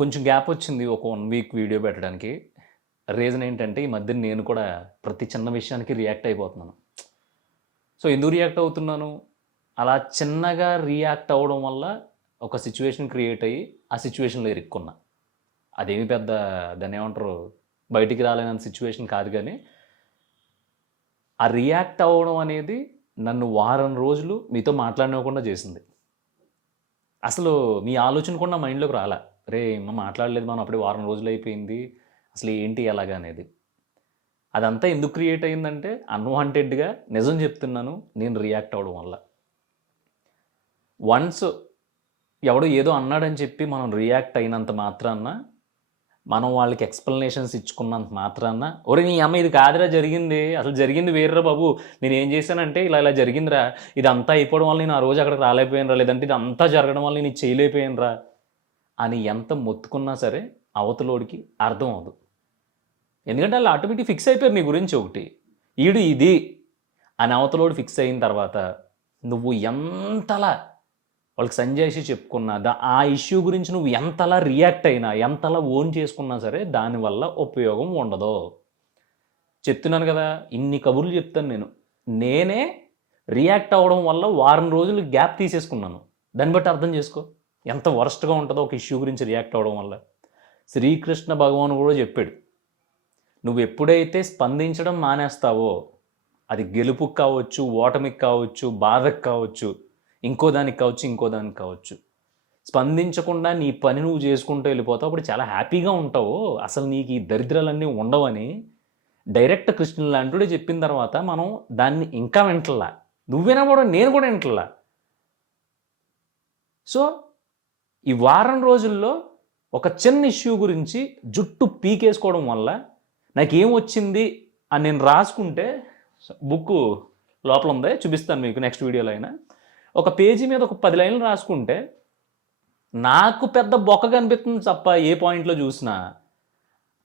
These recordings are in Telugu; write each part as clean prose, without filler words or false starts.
కొంచెం గ్యాప్ వచ్చింది. ఒక 1 వీక్ వీడియో పెట్టడానికి. రీజన్ ఏంటంటే, ఈ మధ్య నేను కూడా ప్రతి చిన్న విషయానికి రియాక్ట్ అయిపోతున్నాను. సో, ఎందుకు రియాక్ట్ అవుతున్నాను? అలా చిన్నగా రియాక్ట్ అవ్వడం వల్ల ఒక సిట్యుయేషన్ క్రియేట్ అయ్యి, ఆ సిట్యుయేషన్‌లో ఇరుక్కున్నా. అదేమి పెద్ద దాన్నేమంటారు, బయటికి రాలేనంత సిట్యుయేషన్ కాదు గానీ, ఆ రియాక్ట్ అవ్వడం అనేది నన్ను వారం రోజులు మీతో మాట్లాడనివ్వకుండా చేసింది. అసలు మీ ఆలోచన కూడా నా మైండ్‌లోకి రాలా. "అరేయ్! మాట్లాడలేదు మనం అప్పుడే వారం రోజులయిపోయింది. అసలు ఏంటి ఎలాగా" అనేది. అదంతా ఎందుకు క్రియేట్ అయిందంటే, అన్‌వాంటెడ్‌గా నిజం చెప్తున్నాను, నేను రియాక్ట్ అవ్వడం వల్ల. వన్స్ ఎవడో ఏదో అన్నాడని చెప్పి మనం రియాక్ట్ అయినంత మాత్రాన, మనం వాళ్ళకి ఎక్స్‌ప్లనేషన్స్ ఇచ్చుకున్నంత మాత్రాన, "ఒరేయ్! నీ అమ్మ ఇది కాదురా జరిగింది. అసలు జరిగింది వేరురా బాబు. నేనేం చేశానంటే ఇలా ఇలా జరిగిందిరా. ఇదంతా అయిపోవడం వల్ల నేను ఆ రోజు అక్కడికి రాలేకపోయానురా. లేదంటే ఇదంతా జరగడం వల్ల నేను ఇది చేయలేకపోయానురా" అని ఎంత మొత్తుకున్నా సరే, అవతలోడికి అర్థం అవ్వదు. ఎందుకంటే ఆళ్ళు ఆటోమేటిక్ ఫిక్స్ అయిపోయారు నీ గురించి ఒకటి. ఈడు ఇది అని అవతలోడు ఫిక్స్ అయిన తర్వాత, నువ్వు ఎంతలా వాళ్ళకి సంజాయిషీ చెప్పుకున్నా, ఆ ఇష్యూ గురించి నువ్వు ఎంతలా రియాక్ట్ అయినా, ఎంతలా ఓన్ చేసుకున్నా సరే, దానివల్ల ఉపయోగం ఉండదు. చెప్తున్నాను గదా! ఇన్ని కబుర్లు చెప్తాను నేను. నేనే రియాక్ట్ అవ్వడం వల్ల వారం రోజులు గ్యాప్ తీసేసుకున్నాను. దాన్ని బట్టి అర్థం చేసుకో. ఎంత వరస్ట్‌గా ఉంటదో ఒక ఇష్యూ గురించి రియాక్ట్ అవ్వడం వల్ల. శ్రీకృష్ణ భగవానుడు గూడా చెప్పాడు. నువ్వెప్పుడైతే స్పందించడం మానేస్తావో, అది గెలుపుకి కావచ్చు, ఓటమికి కావచ్చు, బాధకి కావచ్చు, ఇంకో దానికి కావచ్చు, ఇంకో దానికి కావచ్చు. స్పందించకుండా నీ పని నువ్వు చేసుకుంటూ వెళ్ళిపోతావు. అప్పుడు చాలా హ్యాపీగా ఉంటావు. అసలు నీకు ఈ దరిద్రాలన్నీ ఉండవని డైరెక్ట్ కృష్ణుడు లాంటోడే చెప్పిన తర్వాత మనం దాన్ని ఇంకా వింటల్లా. నువ్వు వినకపోవడం నేను కూడా వింటల్లా. సో, ఈ వారం రోజుల్లో ఒక చిన్న ఇష్యూ గురించి జుట్టు పీకేసుకోవడం వల్ల నాకేమొచ్చింది అని నేను రాసుకుంటే, బుక్కు లోపల ఉంది, చూపిస్తాను మీకు నెక్స్ట్ వీడియోలో అయినా. ఒక పేజీ మీద ఒక 10 లైన్లు రాసుకుంటే, నాకు పెద్ద బొక్క కనిపిస్తుంది తప్ప ఏ పాయింట్‌లో చూసినా,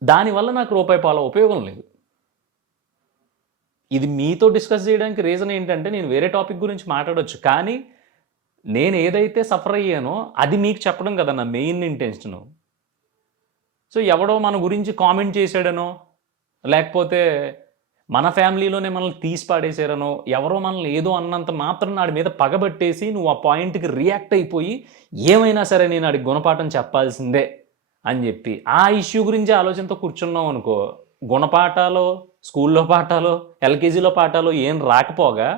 దానివల్ల నాకు రూపాయి పాల ఉపయోగం లేదు. ఇది మీతో డిస్కస్ చేయడానికి రీజన్ ఏంటంటే, నేను వేరే టాపిక్ గురించి మాట్లాడొచ్చు. కానీ, నేను ఏదైతే సఫర్ అయ్యానో, అది మీకు చెప్పడం కదా నా మెయిన్ ఇంటెన్షను. సో, ఎవడో మన గురించి కామెంట్ చేశాడనో, లేకపోతే మన ఫ్యామిలీలోనే మనల్ని తీసి పాడేశారనో, ఎవరో మనల్ని ఏదో అన్నంత మాత్రాన ఆడి మీద పగబట్టేసి, నువ్వు ఆ పాయింట్‌కి రియాక్ట్ అయిపోయి, ఏమైనా సరే నేను ఆడికి గుణపాఠం చెప్పాల్సిందే అని చెప్పి, ఆ ఇష్యూ గురించి ఆలోచనతో కూర్చున్నామనుకో, గుణపాఠాలో, స్కూల్లో పాఠాలో, ఎల్‌కేజీలో పాఠాలో ఏం రాకపోగా,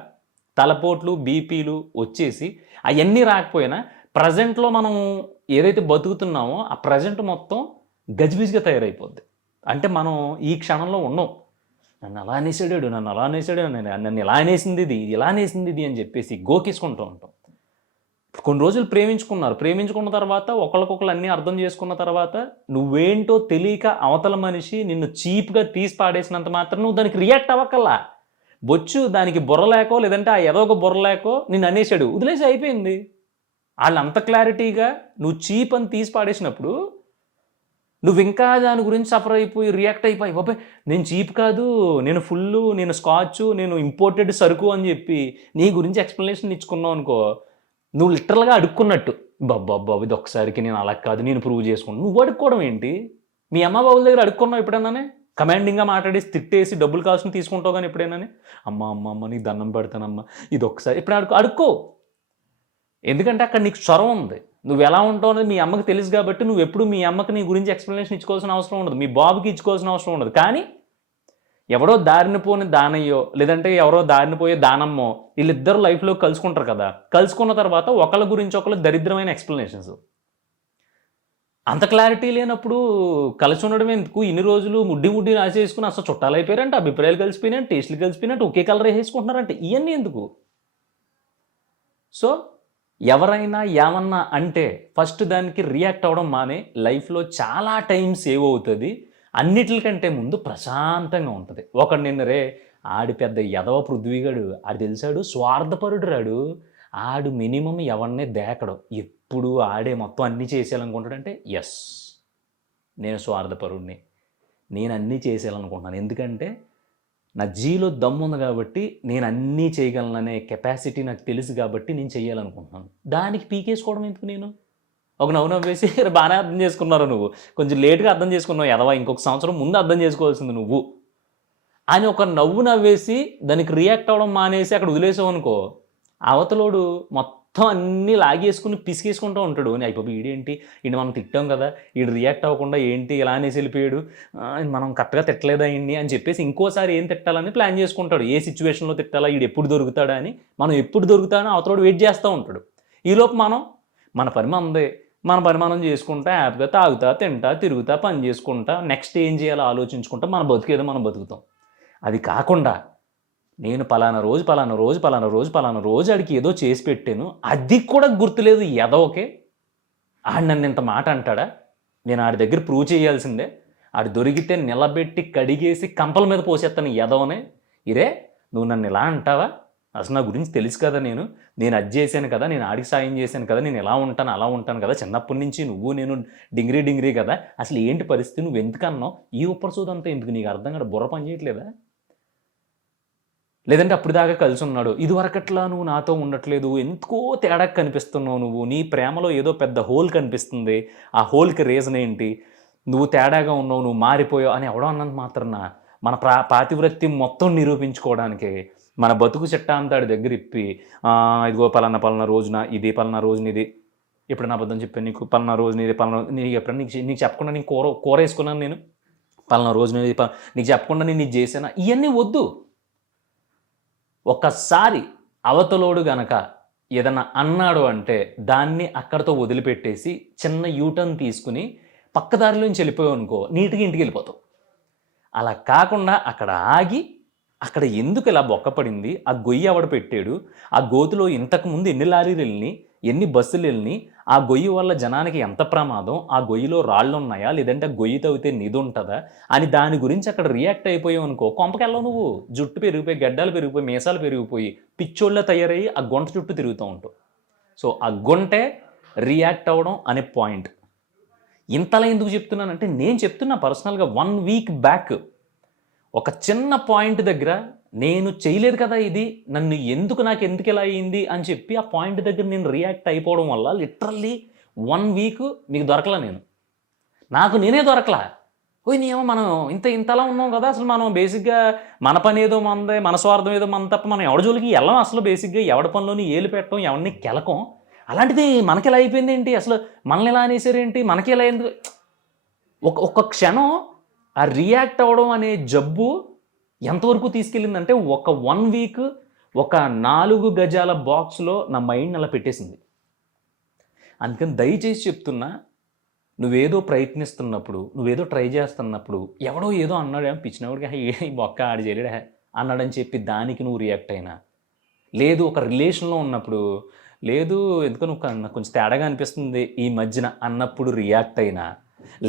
తలపోట్లు, బీపీలు వచ్చేసి, అయన్నీ రాకపోయినా ప్రెజెంట్‌లో మనం ఏదైతే బతుకుతున్నామో, ఆ ప్రెజెంట్ మొత్తం గజిబిజిగా తయారైపోద్ది. అంటే మనం ఈ క్షణంలో ఉండం. నన్ను అలా అనేసాడాడు, నన్ను అలా అనేసాడు, నన్ను ఇలా అనేసింది ఇది, ఇలా అనేసింది ఇది అని చెప్పేసి గోకేసుకుంటూ ఉంటాం. కొన్ని రోజులు ప్రేమించుకున్నారు. ప్రేమించుకున్న తర్వాత ఒకళ్ళకొకళ్ళు అన్నీ అర్థం చేసుకున్న తర్వాత నువ్వేంటో తెలియక అవతల మనిషి నిన్ను చీప్‌గా తీసి పాడేసినంత మాత్రం నువ్వు దానికి రియాక్ట్ అవ్వక్కర్లా. బొచ్చు దానికి బుర్ర లేకో లేదంటే ఆ ఎదవకు బుర్ర లేకో నిన్ను అనేసాడు. వదిలేసి అయిపోయింది. ఆళ్ళంత క్లారిటీగా నువ్వు చీప్ అని తీసి పాడేసినప్పుడు నువ్వింకా దాని గురించి సఫర్ అయిపోయి, రియాక్ట్ అయిపోయి, బాబోయ్! నేను చీప్ కాదు, నేను ఫుల్లు, నేను స్కాచు, నేను ఇంపోర్టెడ్ సరుకు అని చెప్పి నీ గురించి ఎక్స్‌ప్లనేషన్ ఇచ్చుకున్నావనుకో, నువ్వు లిటరల్‌గా అడుక్కున్నట్టు. అబ్బబ్బబ్బా! ఇదొక్కసారికి నేను అలా కాదు, నేను ప్రూవ్ చేసుకున్నాను. నువ్వు అడుక్కోవడం ఏంటి? మీ అమ్మ బాబుల దగ్గర అడుక్కున్నావా ఎప్పుడైనాని? కమాండింగ్‌గా మాట్లాడేసి, తిట్టేసి, డబ్బులు కావాల్సినవి తీసుకుంటావు గాని ఎప్పుడైనాని? అమ్మ, అమ్మ, అమ్మ నీకు దండం పెడతానమ్మా, ఇదొక్కసారి ఎప్పుడైనా అడుక్కో. ఎందుకంటే అక్కడ నీకు చొరవ ఉంది. నువ్వెలా ఉంటావు అనేది మీ అమ్మకి తెలుసు కాబట్టి నువ్వెప్పుడు మీ అమ్మకి నీ గురించి ఎక్స్‌ప్లనేషన్ ఇచ్చుకోవాల్సిన అవసరం ఉండదు. మీ బాబుకి ఇచ్చుకోవాల్సిన అవసరం ఉండదు. కానీ ఎవడో దారిన పోని దానయ్యో, లేదంటే ఎవరో దారిన పోయే దానమ్మో వీళ్ళిద్దరూ లైఫ్‌లో కలుసుకుంటారు కదా! కలుసుకున్న తర్వాత ఒకళ్ళ గురించి ఒకళ్ళు దరిద్రమైన ఎక్స్‌ప్లనేషన్స్. అంత క్లారిటీ లేనప్పుడు కలిసి ఉండడం ఎందుకు? ఇన్ని రోజులు ముడ్డి ముడ్డి రాసేసుకొని అసలు చుట్టాలైపోయారంట, అభిప్రాయాలు కలిసిపోయినాయంట, టేస్టులు కలిసిపోయినట్టు ఒకే కలర్ ఏసేసుకుంటున్నారంట. ఇయన్నీ ఎందుకు? సో, ఎవరైనా ఏమన్నా అంటే ఫస్ట్ దానికి రియాక్ట్ అవ్వడం మాని లైఫ్‌లో చాలా టైం సేవ్ అవుతది. అన్నిట్లికంటే ముందు ప్రశాంతంగా ఉంటది. ఒకడు నిన్న ఆడు పెద్ద ఎదవ పృథ్వీగాడు. ఆడు తెలుసాడు స్వార్థపరుడు రాడు. ఆడు మినిమమ్ ఎవరిని దేకడు. ఎప్పుడు ఆడే మొత్తం అన్నీ చేసేయాలనుకుంటాడంటే యెస్. నేను స్వార్థపరుడిని. నేను అన్నీ చేసేయాలనుకుంటున్నాను. ఎందుకంటే నా జీలో దమ్ముంది కాబట్టి నేను అన్నీ చేయగలననే కెపాసిటీ నాకు తెలుసు కాబట్టి నేను చేయాలనుకుంటున్నాను. దానికి పీకేసుకోవడం ఎందుకు నేను? ఒక నవ్వు నవ్వేసి బాగానే అర్థం చేసుకున్నారు నువ్వు, కొంచెం లేట్గా అర్థం చేసుకున్నావు ఎదవా, ఇంకొక సంవత్సరం ముందు అర్థం చేసుకోవాల్సింది నువ్వు అని ఒక నవ్వు నవ్వేసి దానికి రియాక్ట్ అవ్వడం మానేసి అక్కడ వదిలేసావు అనుకో, అవతలోడు మొత్తం అన్నీ లాగేసుకుని పిసికేసుకుంటూ ఉంటాడు. అయిపోయి ఈడేంటి, ఈడు మనం తిట్టాం కదా, ఈడు రియాక్ట్ అవ్వకుండా ఏంటి ఇలా అనేసి వెళ్ళిపోయాడు, మనం కరెక్ట్గా తిట్టలేదా ఇండి అని చెప్పేసి ఇంకోసారి ఏం తిట్టాలని ప్లాన్ చేసుకుంటాడు. ఏ సిచ్యువేషన్లో తిట్టాలా, ఈడు ఎప్పుడు దొరుకుతాడా అని, మనం ఎప్పుడు దొరుకుతాడని అవతలోడు వెయిట్ చేస్తూ ఉంటాడు. ఈలోపు మన పని మనదే, మన పని మనం చేసుకుంటా హ్యాపీగా తాగుతా తింటా తిరుగుతా పని చేసుకుంటా నెక్స్ట్ ఏం చేయాలో ఆలోచించుకుంటా మన బతికేదో మనం బతుకుతాం. అది కాకుండా నేను పలానా రోజు ఆడికి ఏదో చేసి పెట్టాను, అది కూడా గుర్తులేదు ఎదవకే, ఆడు నన్ను ఇంత మాట అంటాడా, నేను ఆడి దగ్గర ప్రూవ్ చేయాల్సిందే, ఆడు దొరికితే నిలబెట్టి కడిగేసి కంపల మీద పోసేస్తాను ఎదవనే. ఇరే నువ్వు నన్ను ఇలా అంటావా, అసలు నా గురించి తెలుసు కదా, నేను అది చేశాను కదా, నేను ఆడికి సాయం చేశాను కదా, నేను ఎలా ఉంటాను అలా ఉంటాను కదా, చిన్నప్పటి నుంచి నువ్వు నేను డింగ్రీ కదా, అసలు ఏంటి పరిస్థితి, నువ్వు ఎందుకన్నావు, ఈ ఉప్పరసూదంతా ఎందుకు, నీకు అర్థం కాదు, బుర్ర పని చేయట్లేదా, లేదంటే అప్పుడు దాకా కలిసి ఉన్నాడు, ఇదివరకట్లా నువ్వు నాతో ఉండట్లేదు, ఎందుకో తేడా కనిపిస్తున్నావు, నువ్వు నీ ప్రేమలో ఏదో పెద్ద హోల్ కనిపిస్తుంది, ఆ హోల్కి రీజన్ ఏంటి, నువ్వు తేడాగా ఉన్నావు, నువ్వు మారిపోయావు అని ఎవడో అన్నంత మాత్రాన మన పాతివ్రత్యం మొత్తం నిరూపించుకోవడానికి మన బతుకు చెట్ట అంతా ఆడి దగ్గర ఇప్పి, ఇదిగో పలానా రోజున ఇది, పలానా రోజున ఇది, ఎప్పుడైనా అబద్ధం చెప్పాను నీకు, పలానా రోజున ఇది, పలానా నీకు ఎప్పుడైనా నీకు చెప్పకుండా నేను కూర వేసుకున్నాను, నేను పలానా రోజున ఇది నీకు చెప్పకుండా నేను ఇది చేశానా, ఇవన్నీ వద్దు. ఒక్కసారి అవతలోడు గనక ఏదన్నా అన్నాడు అంటే దాన్ని అక్కడితో వదిలిపెట్టేసి చిన్న యూటర్న్ తీసుకుని పక్కదారిలోంచి వెళ్ళిపోయావు అనుకో, నీట్గా ఇంటికి వెళ్ళిపోతావు. అలా కాకుండా అక్కడ ఆగి, అక్కడ ఎందుకు ఇలా బొక్కపడింది, ఆ గొయ్యి ఎవడ పెట్టాడు, ఆ గోతులో ఇంతకుముందు ఎన్ని లారీలు వెళ్ళి ఎన్ని బస్సులు వెళ్ళి, ఆ గొయ్యి వల్ల జనానికి ఎంత ప్రమాదం, ఆ గొయ్యిలో రాళ్ళు ఉన్నాయా, లేదంటే గొయ్యి తవ్వితే నిధి ఉంటుందా అని దాని గురించి అక్కడ రియాక్ట్ అయిపోయావు అనుకో, కొంపకెళ్ళవు నువ్వు, జుట్టు పెరిగిపోయి, గడ్డలు పెరిగిపోయి, మీసాలు పెరిగిపోయి, పిచ్చోళ్ళ తయారయ్యి ఆ గుంట చుట్టూ తిరుగుతూ ఉంటావు. సో ఆ గుంటే రియాక్ట్ అవ్వడం అనే పాయింట్. ఇంతలా ఎందుకు చెప్తున్నానంటే, నేను చెప్తున్నా పర్సనల్గా 1 వీక్ బ్యాక్ ఒక చిన్న పాయింట్ దగ్గర నేను చేయలేదు కదా ఇది, నాకు ఎందుకు ఇలా అయ్యింది అని చెప్పి ఆ పాయింట్ దగ్గర నేను రియాక్ట్ అయిపోవడం వల్ల లిటరల్లీ 1 వీక్ మీకు దొరకలా, నేనే దొరకలా. నేమో మనం ఇంతలా ఉన్నాం కదా, అసలు మనం బేసిక్గా మన పని ఏదో మనదే, మన స్వార్థం ఏదో మన తప్ప మనం ఎవరి జోలికి వెళ్ళం, అసలు బేసిక్గా ఎవడి పనిలోని ఏలు పెట్టడం, ఎవరిని కెలకం, అలాంటిది మనకి ఎలా అయిపోయింది ఏంటి, అసలు మనల్ని ఎలా అనేసారేంటి, మనకి ఎలా ఎందుకు, ఒక క్షణం ఆ రియాక్ట్ అవ్వడం అనే జబ్బు ఎంతవరకు తీసుకెళ్ళిందంటే, ఒక 1 వీక్ ఒక 4 గజాల బాక్స్లో నా మైండ్ అలా పెట్టేసింది. అందుకని దయచేసి చెప్తున్నా, నువ్వేదో ప్రయత్నిస్తున్నప్పుడు, నువ్వేదో ట్రై చేస్తున్నప్పుడు ఎవడో ఏదో అన్నాడు, పిచ్చినవాడికి ఈ బొక్క ఆడి చేయలేడా అన్నాడని చెప్పి దానికి నువ్వు రియాక్ట్ అయినా, లేదు ఒక రిలేషన్లో ఉన్నప్పుడు, లేదు ఎందుకో నువ్వు కొంచెం తేడాగా అనిపిస్తుంది ఈ మధ్యన అన్నప్పుడు రియాక్ట్ అయినా,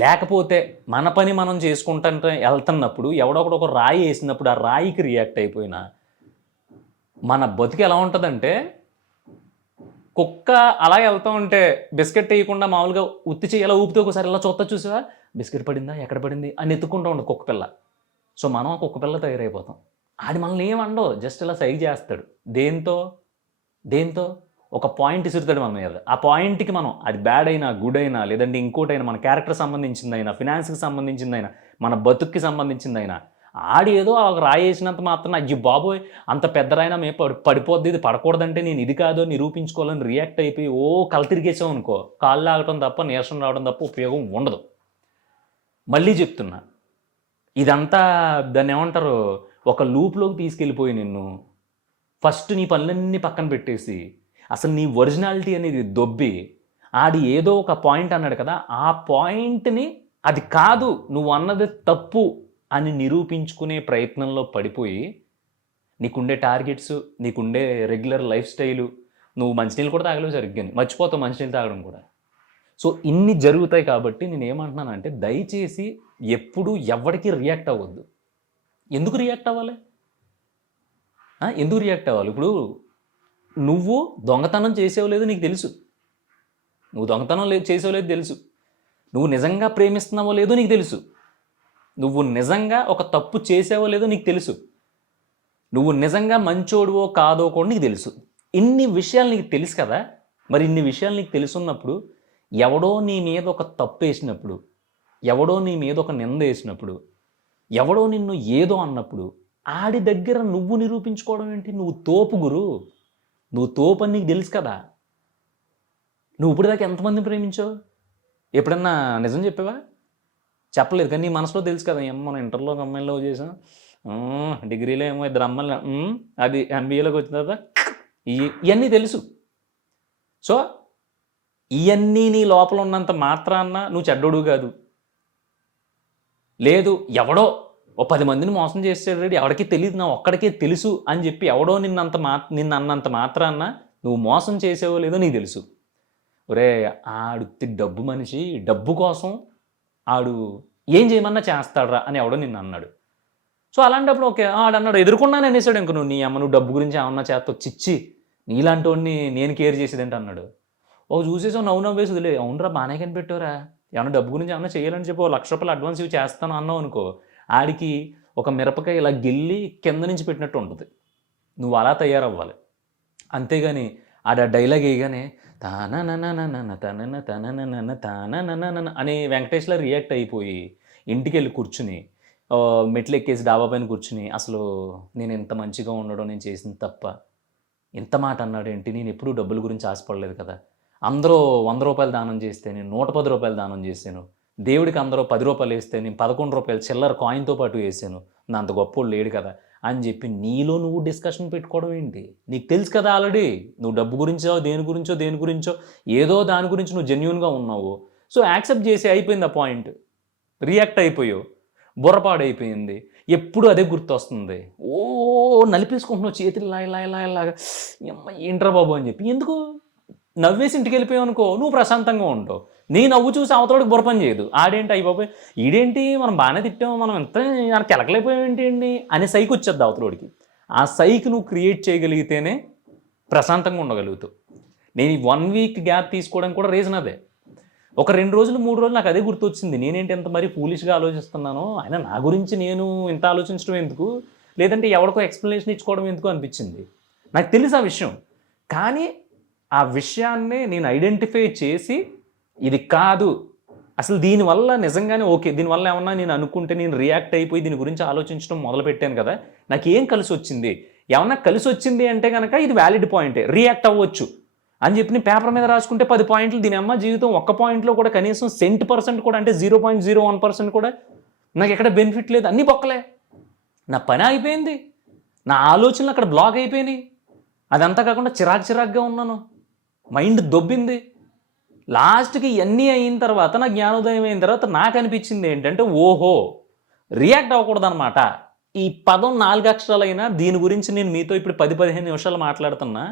లేకపోతే మన పని మనం చేసుకుంటా వెళ్తున్నప్పుడు ఎవడో ఒక రాయి వేసినప్పుడు ఆ రాయికి రియాక్ట్ అయిపోయినా, మన బతుకు ఎలా ఉంటుందంటే, కుక్క అలా వెళ్తూ ఉంటే బిస్కెట్ వేయకుండా మామూలుగా ఉత్తి చేయి ఎలా ఊపితే ఒకసారి ఇలా చూసావా, బిస్కెట్ పడిందా, ఎక్కడ పడింది అని ఎత్తుకుంటూ ఉండదు కుక్క పిల్ల. సో మనం ఆ కుక్క పిల్ల తయారైపోతాం. ఆడి మనల్ని ఏమండవు, జస్ట్ ఇలా సైజ్ చేస్తాడు, దేంతో ఒక పాయింట్ ఇసురుతాడు మన మీద. ఆ పాయింట్కి మనం అది బ్యాడ్ అయినా గుడ్ అయినా, లేదంటే ఇంకోటైనా, మన క్యారెక్టర్ సంబంధించిందైనా, ఫినాన్స్కి సంబంధించిందైనా, మన బతుక్కి సంబంధించిందైనా, ఆడి ఏదో ఒక రాయి వేసినంత మాత్రం అయ్యి బాబోయ్ అంత పెద్దరైనా పడిపోద్ది, ఇది పడకూడదంటే నేను ఇది కాదో నిరూపించుకోవాలని రియాక్ట్ అయిపోయి కళ్ళు తిరిగేసావు అనుకో, కాళ్ళు ఆగటం తప్ప, నీరసం రావడం తప్ప ఉపయోగం ఉండదు. మళ్ళీ చెప్తున్నా, ఇదంతా దాన్ని ఏమంటారు, ఒక లూప్లోకి తీసుకెళ్ళిపోయి నిన్ను ఫస్ట్ నీ పనులన్నీ పక్కన పెట్టేసి అసలు నీ ఒరిజినాలిటీ అనేది దొబ్బి, ఆడి ఏదో ఒక పాయింట్ అన్నాడు కదా, ఆ పాయింట్ని అది కాదు నువ్వు అన్నది తప్పు అని నిరూపించుకునే ప్రయత్నంలో పడిపోయి, నీకుండే టార్గెట్స్, నీకుండే రెగ్యులర్ లైఫ్ స్టైలు, నువ్వు మంచినీళ్ళు కూడా తాగలేవు సరిగ్గా, మర్చిపోతావు మంచినీళ్ళు తాగడం కూడా. సో ఇన్ని జరుగుతాయి కాబట్టి నేను ఏమంటున్నానంటే, దయచేసి ఎప్పుడు ఎవరికి రియాక్ట్ అవ్వద్దు. ఎందుకు రియాక్ట్ అవ్వాలి, ఇప్పుడు నువ్వు దొంగతనం చేసేవో లేదో నీకు తెలుసు, నువ్వు నిజంగా ప్రేమిస్తున్నావో లేదో నీకు తెలుసు, నువ్వు నిజంగా ఒక తప్పు చేసావో లేదో నీకు తెలుసు, నువ్వు నిజంగా మంచోడువో కాదో కూడా నీకు తెలుసు. ఇన్ని విషయాలు నీకు తెలుసు కదా, మరి ఇన్ని విషయాలు నీకు తెలుసున్నప్పుడు ఎవడో నీ మీద ఒక తప్పు వేసినప్పుడు, ఎవడో నీ మీద ఒక నింద వేసినప్పుడు, ఎవడో నిన్ను ఏదో అన్నప్పుడు ఆడి దగ్గర నువ్వు నిరూపించుకోవడం ఏంటి? నువ్వు తోపు గురు, నువ్వు తోపు అని నీకు తెలుసు కదా. నువ్వు ఇప్పుడు దాకా ఎంతమందిని ప్రేమించావు? ఎప్పుడన్నా నిజం చెప్పావా? చెప్పలేదు. కానీ నీ మనసులో తెలుసు కదా, ఏమో మనం ఇంటర్లో ఒక అమ్మాయిలో చేసాం, డిగ్రీలో ఏమో ఇద్దరు అమ్మాయిలు, అది ఎంబీఏలోకి వచ్చిన తర్వాత ఇవన్నీ తెలుసు. సో ఇవన్నీ నీ లోపల ఉన్నంత మాత్రాన్న నువ్వు చెడ్డోడు కాదు. లేదు ఎవడో ఓ 10 మందిని మోసం చేసాడు రెడీ, ఎవరికి తెలియదు, నా ఒక్కడికే తెలుసు అని చెప్పి ఎవడో నిన్ను అన్నంత మాత్రాన్న నువ్వు మోసం చేసేవో లేదో నీకు తెలుసు. ఒరే ఆడు డబ్బు మనిషి, డబ్బు కోసం ఆడు ఏం చేయమన్నా చేస్తాడరా అని ఎవడో నిన్ను అన్నాడు. సో అలాంటప్పుడు ఓకే ఆడన్నాడు, ఎదుర్కొన్నాను అనేసాడు. ఇంక నువ్వు డబ్బు గురించి ఏమన్నా చేస్తా చిచ్చి నీలాంటి వాడిని నేను కేర్ చేసేదేంటి అన్నాడు. ఒక చూసేసావు, నవ్వేసి వదిలే, అవునరా బాగానే కనిపెట్టావురా, ఏమన్నా డబ్బు గురించి ఏమన్నా చేయాలని చెప్పి ₹1,00,000 అడ్వాన్స్ ఇవి చేస్తాను అన్నావు అనుకో, ఆడికి ఒక మిరపకాయ ఇలా గిల్లి కింద నుంచి పెట్టినట్టు ఉంటుంది. నువ్వు అలా తయారవ్వాలి. అంతేగాని ఆడ డైలాగ్ వేయగానే అని వెంకటేష్లా రియాక్ట్ అయిపోయి ఇంటికి వెళ్ళి కూర్చుని మెట్లు ఎక్కేసి డాబా పైన కూర్చుని అసలు నేను ఎంత మంచిగా ఉండడం నేను చేసిన తప్ప, ఎంత మాట అన్నాడు ఏంటి, నేను ఎప్పుడూ డబ్బుల గురించి ఆశపడలేదు కదా, అందరూ ₹100 దానం చేస్తే నేను ₹110 దానం చేశాను, దేవుడికి అందరూ ₹10 వేస్తే నేను ₹11 చిల్లర కాయిన్తో పాటు వేసాను, నా అంత గొప్పోడు లేడు కదా అని చెప్పి నీలో నువ్వు డిస్కషన్ పెట్టుకోవడం ఏంటి? నీకు తెలుసు కదా ఆల్రెడీ నువ్వు డబ్బు గురించో దేని గురించో ఏదో దాని గురించి నువ్వు జెన్యూన్గా ఉన్నావు. సో యాక్సెప్ట్ చేసి అయిపోయింది ఆ పాయింట్, రియాక్ట్ అయిపోయావు, బుర్రపాడైపోయింది, ఎప్పుడు అదే గుర్తొస్తుంది. నలిపేసుకుంటున్నావు చేతులు ఇలాగా, ఏంట్రా బాబు అని చెప్పి. ఎందుకు నవ్వేసి ఇంటికి వెళ్ళిపోయావు అనుకో, నువ్వు ప్రశాంతంగా ఉంటావు. నీ నవ్వు చూసి అవతలకి బుర్రపని చేయదు, ఆడేంటి అయిపోయి ఈడేంటి మనం బాగానే తిట్టాము, మనం ఎంత కెలకలేకపోయాం ఏంటి అనే సైకి వచ్చేద్ది అవతలోడికి. ఆ సైకి నువ్వు క్రియేట్ చేయగలిగితేనే ప్రశాంతంగా ఉండగలుగుతావు. నేను ఈ 1 వీక్ గ్యాప్ తీసుకోవడానికి కూడా రీజన్ అదే. ఒక 2 రోజులు 3 రోజులు నాకు అదే గుర్తొచ్చింది, నేనేంటి ఎంత మరీ ఫూలిష్గా ఆలోచిస్తున్నానో, అయినా నా గురించి నేను ఇంత ఆలోచించడం ఎందుకు, లేదంటే ఎవరికో ఎక్స్ప్లెనేషన్ ఇచ్చుకోవడం ఎందుకు అనిపించింది. నాకు తెలుసు ఆ విషయం, కానీ ఆ విషయాన్నే నేను ఐడెంటిఫై చేసి ఇది కాదు అసలు, దీనివల్ల నిజంగానే ఓకే, దీనివల్ల ఏమన్నా నేను అనుకుంటే నేను రియాక్ట్ అయిపోయి దీని గురించి ఆలోచించడం మొదలుపెట్టాను కదా, నాకు ఏం కలిసి వచ్చింది, ఏమన్నా కలిసి వచ్చింది అంటే కనుక ఇది వ్యాలిడ్ పాయింటే, రియాక్ట్ అవ్వచ్చు అని చెప్పి నేను పేపర్ మీద రాసుకుంటే 10 పాయింట్లు, దీని అమ్మ జీవితం ఒక్క పాయింట్లో కూడా కనీసం % కూడా అంటే 0.01% కూడా నాకు ఎక్కడ బెనిఫిట్ లేదు, అన్నీ బొక్కలే, నా పని అయిపోయింది, నా ఆలోచనలు అక్కడ బ్లాక్ అయిపోయినాయి, అదంతా కాకుండా చిరాకుగా ఉన్నాను, మైండ్ దొబ్బింది. లాస్ట్కి ఇవన్నీ అయిన తర్వాత నా జ్ఞానోదయం అయిన తర్వాత నాకు అనిపించింది ఏంటంటే ఓహో రియాక్ట్ అవ్వకూడదు అనమాట. ఈ పదం 4 అక్షరాలైనా దీని గురించి నేను మీతో ఇప్పుడు 10-15 నిమిషాలు మాట్లాడుతున్నా,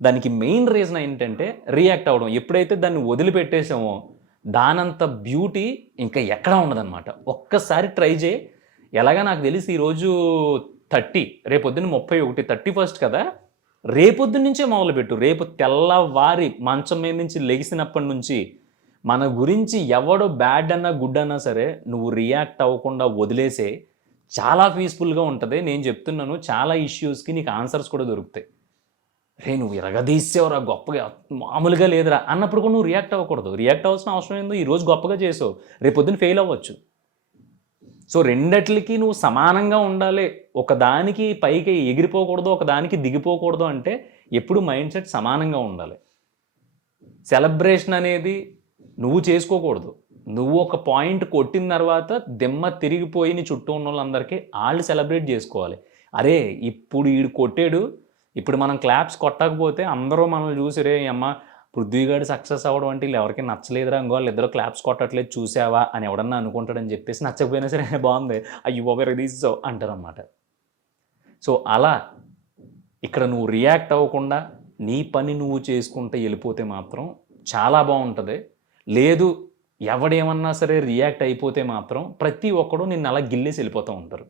దానికి మెయిన్ రీజన్ ఏంటంటే రియాక్ట్ అవ్వడం. ఎప్పుడైతే దాన్ని వదిలిపెట్టేసామో దానంత బ్యూటీ ఇంకా ఎక్కడా ఉండదన్నమాట. ఒక్కసారి ట్రై చేయి. ఎలాగా నాకు తెలిసి ఈరోజు 30, రేపొద్దున 31, 31 కదా, రేపొద్దున నుంచే మొదలుపెట్టు. రేపు తెల్లవారి మంచం మీద నుంచి లెగిసినప్పటి నుంచి మన గురించి ఎవడో బ్యాడ్ అన్నా గుడ్ అన్నా సరే నువ్వు రియాక్ట్ అవ్వకుండా వదిలేసే, చాలా పీస్ఫుల్గా ఉంటుంది. నేను చెప్తున్నాను, చాలా ఇష్యూస్కి నీకు ఆన్సర్స్ కూడా దొరుకుతాయి. నువ్వు ఎరగదీసేవరా గొప్పగా, మామూలుగా లేదురా అన్నప్పుడు కూడా నువ్వు రియాక్ట్ అవ్వకూడదు. రియాక్ట్ అవ్వాల్సిన అవసరం ఏందో, ఈరోజు గొప్పగా చేసావు, రేపొద్దున ఫెయిల్ అవ్వచ్చు. సో రెండిట్లకి నువ్వు సమానంగా ఉండాలి, ఒకదానికి పైకి ఎగిరిపోకూడదు, ఒకదానికి దిగిపోకూడదు. అంటే ఎప్పుడు మైండ్ సెట్ సమానంగా ఉండాలి. సెలబ్రేషన్ అనేది నువ్వు చేసుకోకూడదు. నువ్వు ఒక పాయింట్ కొట్టిన తర్వాత దిమ్మ తిరిగిపోయి నీ చుట్టూ ఉన్న వాళ్ళందరికీ వాళ్ళు సెలబ్రేట్ చేసుకోవాలి. అరే ఇప్పుడు వీడు కొట్టాడు, ఇప్పుడు మనం క్లాప్స్ కొట్టకపోతే అందరూ మనల్ని చూసి రే అమ్మ పృథ్వీగాడు సక్సెస్ అవ్వడం అంటే వీళ్ళు ఎవరికి నచ్చలేదురా, వాళ్ళు ఇద్దరు క్లాప్స్ కొట్టట్లేదు చూసావా అని ఎవడన్నా అనుకుంటాడని చెప్పేసి నచ్చకపోయినా సరే బాగుంది అయ్యో బాబు తీసావు అంటారన్నమాట. సో అలా ఇక్కడ నువ్వు రియాక్ట్ అవ్వకుండా నీ పని నువ్వు చేసుకుంటే వెళ్ళిపోతే మాత్రం చాలా బాగుంటుంది. లేదు ఎవడేమన్నా సరే రియాక్ట్ అయిపోతే మాత్రం ప్రతి ఒక్కడు నిన్ను అలా గిల్లేసి వెళ్ళిపోతూ ఉంటారు.